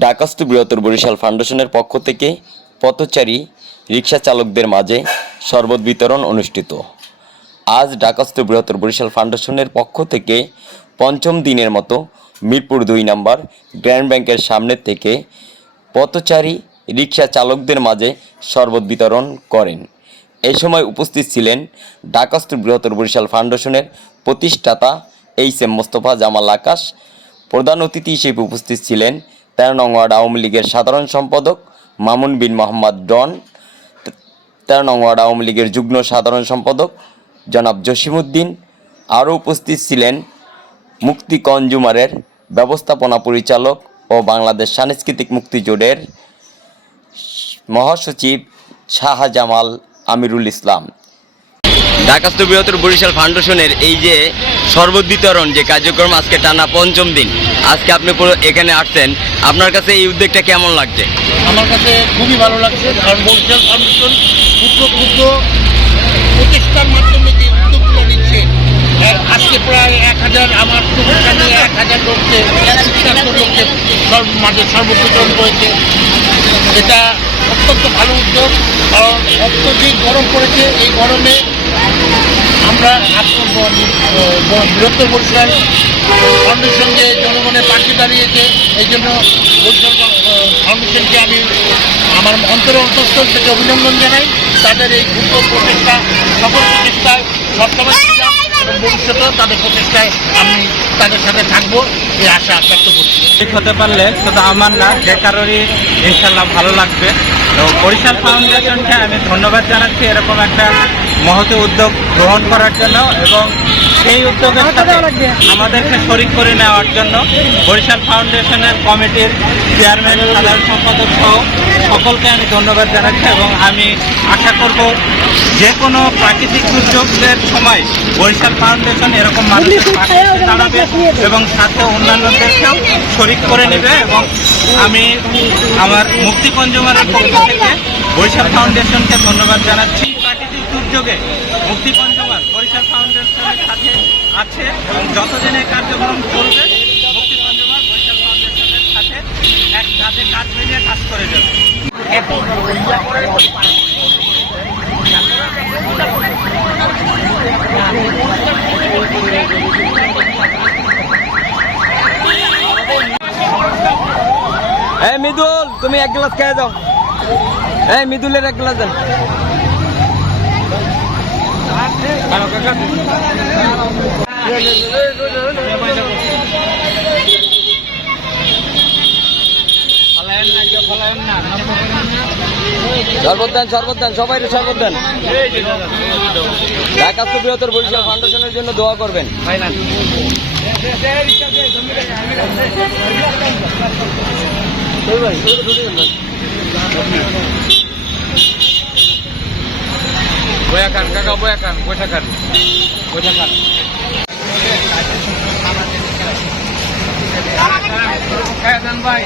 ঢাকাস্থ বৃহত্তর বরিশাল ফাউন্ডেশনের পক্ষ থেকে পথচারী রিকশা চালকদের মাঝে শরবত বিতরণ অনুষ্ঠিত। আজ ঢাকাস্থ বৃহত্তর বরিশাল ফাউন্ডেশনের পক্ষ থেকে পঞ্চম দিনের মতো মিরপুর 2 নম্বর গ্র্যান্ড ব্যাংকের সামনে থেকে পথচারী রিকশা চালকদের মাঝে শরবত বিতরণ করেন। এই সময় উপস্থিত ছিলেন ঢাকাস্থ বৃহত্তর বরিশাল ফাউন্ডেশনের প্রতিষ্ঠাতা এইচ.এম. মোস্তফা জামাল আকাশ। প্রধান অতিথি হিসেবে উপস্থিত ছিলেন 13 নং ওয়ার্ড আওয়ামী লীগের সাধারণ সম্পাদক মামুন বিন মোহাম্মদ ডন, 13 নং ওয়ার্ড আওয়ামী লীগের যুগ্ম সাধারণ সম্পাদক জনাব জসিমউদ্দিন। আরও উপস্থিত ছিলেন মুক্তি কনজুমারের ব্যবস্থাপনা পরিচালক ও বাংলাদেশ সাংস্কৃতিক মুক্তিজোটের মহাসচিব শাহজামাল আমিরুল ইসলাম। ঢাকাস্থ বৃহত্তর বরিশাল ফাউন্ডেশনের এই যে শরবত বিতরণ যে কার্যক্রম আজকে টানা পঞ্চম দিন, আজকে আপনি পুরো এখানে আসছেন, আপনার কাছে এই উদ্যোগটা কেমন লাগছে? আমার কাছে খুবই ভালো লাগছে, কারণ বরিশাল ফাউন্ডেশন ক্ষুদ্র ক্ষুদ্র প্রচেষ্টার মাধ্যমে যে উদ্যোগগুলো নিচ্ছে, আজকে প্রায় 1000 আমার প্রতিষ্ঠানে 1000 লোককে লোককে মাঝে শরবত বিতরণ করেছে। এটা অত্যন্ত ভালো উদ্যোগ, কারণ অত্যধিক গরম পড়েছে। এই গরমে আমরা বৃহত্তর বরিশাল ফাউন্ডেশন যে জনগণের পাশে দাঁড়িয়েছে, এই জন্য বরিশাল ফাউন্ডেশনকে আমি আমার অন্তঃস্থল থেকে অভিনন্দন জানাই। তাদের এই ক্ষুদ্র প্রচেষ্টা, সকল প্রচেষ্টায় সবসময় ছিলাম এবং ভবিষ্যতেও তাদের প্রচেষ্টায় আমি তাদের সাথে থাকবো, এই আশা ব্যক্ত করছি। ঠিক হতে পারলে শুধু আমার না, যে কারোরই ইনশাল্লাহ ভালো লাগবে। তো বরিশাল ফাউন্ডেশনকে আমি ধন্যবাদ জানাচ্ছি এরকম একটা মহতি উদ্যোগ গ্রহণ করার জন্য এবং সেই উদ্যোগের সাথে আমাদেরকে শরিক করে নেওয়ার জন্য বরিশাল ফাউন্ডেশনের কমিটির চেয়ারম্যান, সাধারণ সম্পাদক সহ সকলকে আমি ধন্যবাদ জানাচ্ছি। এবং আমি আশা করব যে কোনো প্রাকৃতিক দুর্যোগের সময় বরিশাল ফাউন্ডেশন এরকম মানুষের পাশে দাঁড়াবে এবং সাথে অন্যান্যদেরকেও শরিক করে নেবে। এবং আমি আমার মুক্তি কনজুমারের পক্ষ থেকে বরিশাল ফাউন্ডেশনকে ধন্যবাদ জানাচ্ছি। প্রাকৃতিক দুর্যোগে মুক্তি কনজুমার বরিশাল ফাউন্ডেশনের সাথে আছে এবং যতদিন এই কার্যক্রম চলবে মুক্তি কনজুমার বরিশাল ফাউন্ডেশনের সাথে এক কাঁধে কাঁধ মিলিয়ে কাজ করে যাবে। এই মৃদুল, তুমি এক গ্লাস খেয়ে যাও। এই মৃদুলের এক গ্লাস দেন। শরবত দেন, শরবত দেন, সবাই শরবত দেন। ঢাকাস্থ বৃহত্তর বরিশাল ফাউন্ডেশনের জন্য দোয়া করবেন। বয়া খান কাকা, বয়া খান, বৈঠা খান, বৈঠা খান। ভাই